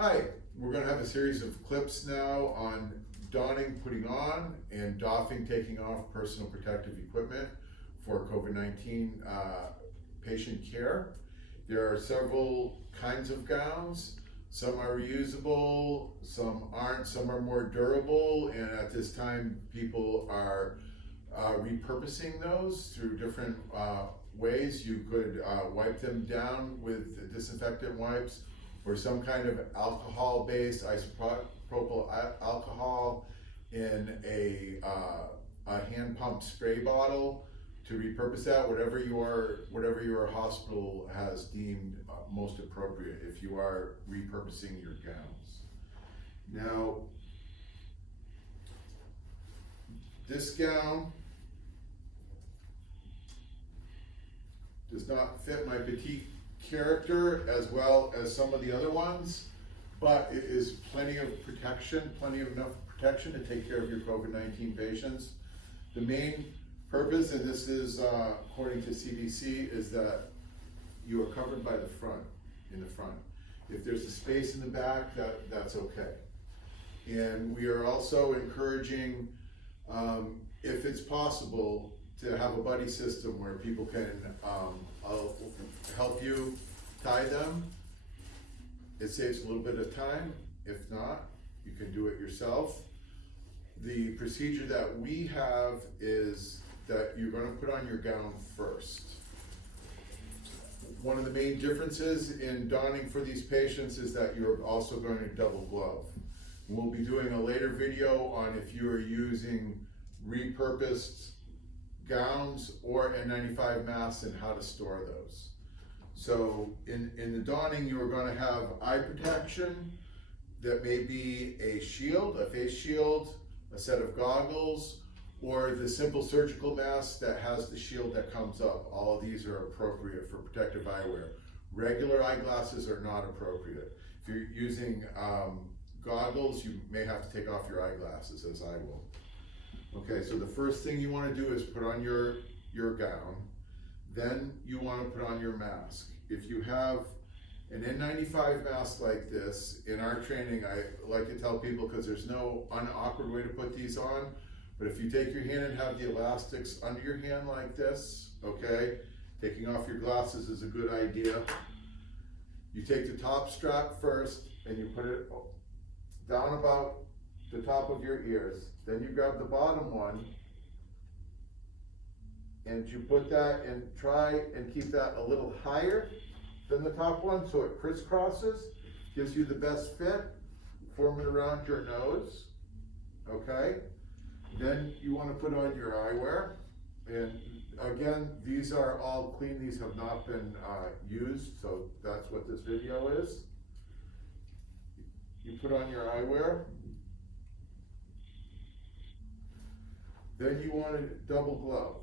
Hi, we're going to have a series of clips now on donning, putting on, and doffing, taking off personal protective equipment for COVID-19 patient care. There are several kinds of gowns. Some are reusable, some aren't, some are more durable, and at this time people are repurposing those through different ways. You could wipe them down with disinfectant wipes or some kind of alcohol-based isopropyl alcohol in a hand pump spray bottle to repurpose that, whatever your hospital has deemed most appropriate if you are repurposing your gowns. Now, this gown does not fit my petite character as well as some of the other ones, but it is plenty of protection, plenty of enough protection to take care of your COVID-19 patients. The main purpose, and this is according to CDC, is that you are covered by the front, in the front. If there's a space in the back, that's okay. And we are also encouraging, if it's possible, to have a buddy system where people can help you tie them. It saves a little bit of time. If not, you can do it yourself. The procedure that we have is that you're going to put on your gown first. One of the main differences in donning for these patients is that you're also going to double glove. We'll be doing a later video on if you are using repurposed gowns or N95 masks and how to store those. So in the donning, you are going to have eye protection that may be a shield, a face shield, a set of goggles, or the simple surgical mask that has the shield that comes up. All of these are appropriate for protective eyewear. Regular eyeglasses are not appropriate. If you're using goggles, you may have to take off your eyeglasses, as I will. Okay, so the first thing you want to do is put on your gown. Then you want to put on your mask. If you have an N95 mask like this, in our training, I like to tell people, because there's no unawkward way to put these on, but if you take your hand and have the elastics under your hand like this, okay, taking off your glasses is a good idea. You take the top strap first and you put it down about the top of your ears. Then you grab the bottom one and you put that and try and keep that a little higher than the top one so it crisscrosses, gives you the best fit. Form it around your nose, okay? Then you want to put on your eyewear, and again, these are all clean. These have not been used, so that's what this video is. You put on your eyewear. Then you want to double glove.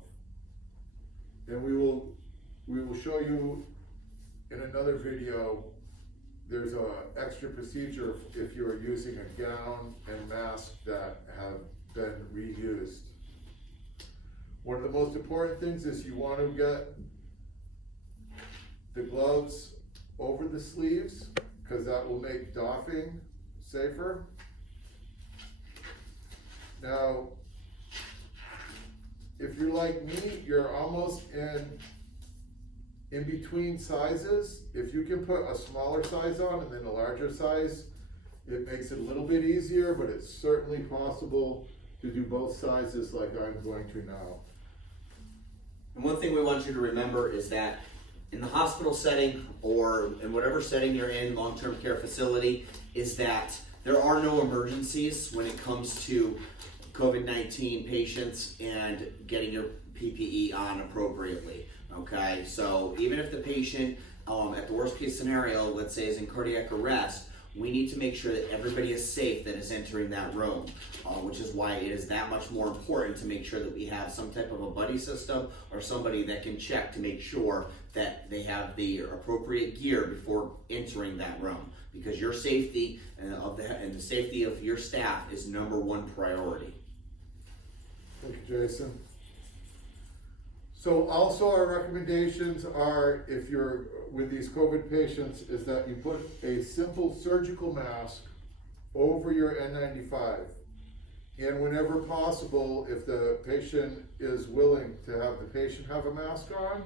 Then we will show you in another video. There's an extra procedure if you are using a gown and mask that have been reused. One of the most important things is you want to get the gloves over the sleeves, because that will make doffing safer. Now, if you're like me, you're almost in between sizes. If you can put a smaller size on and then a larger size, it makes it a little bit easier, but it's certainly possible to do both sizes like I'm going to now. And one thing we want you to remember is that in the hospital setting or in whatever setting you're in, long-term care facility, is that there are no emergencies when it comes to COVID-19 patients and getting your PPE on appropriately, okay? So even if the patient, at the worst case scenario, let's say is in cardiac arrest, we need to make sure that everybody is safe that is entering that room, which is why it is that much more important to make sure that we have some type of a buddy system or somebody that can check to make sure that they have the appropriate gear before entering that room, because your safety and the safety of your staff is number one priority. Thank you, Jason. So also our recommendations are, if you're with these COVID patients, is that you put a simple surgical mask over your N95. And whenever possible, if the patient is willing to have the patient have a mask on,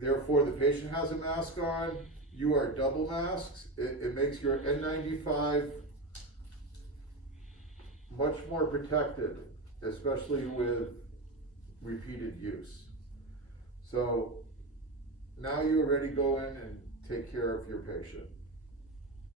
therefore the patient has a mask on, you are double masks. It makes your N95 much more protected, especially with repeated use. So now you're ready to go in and take care of your patient.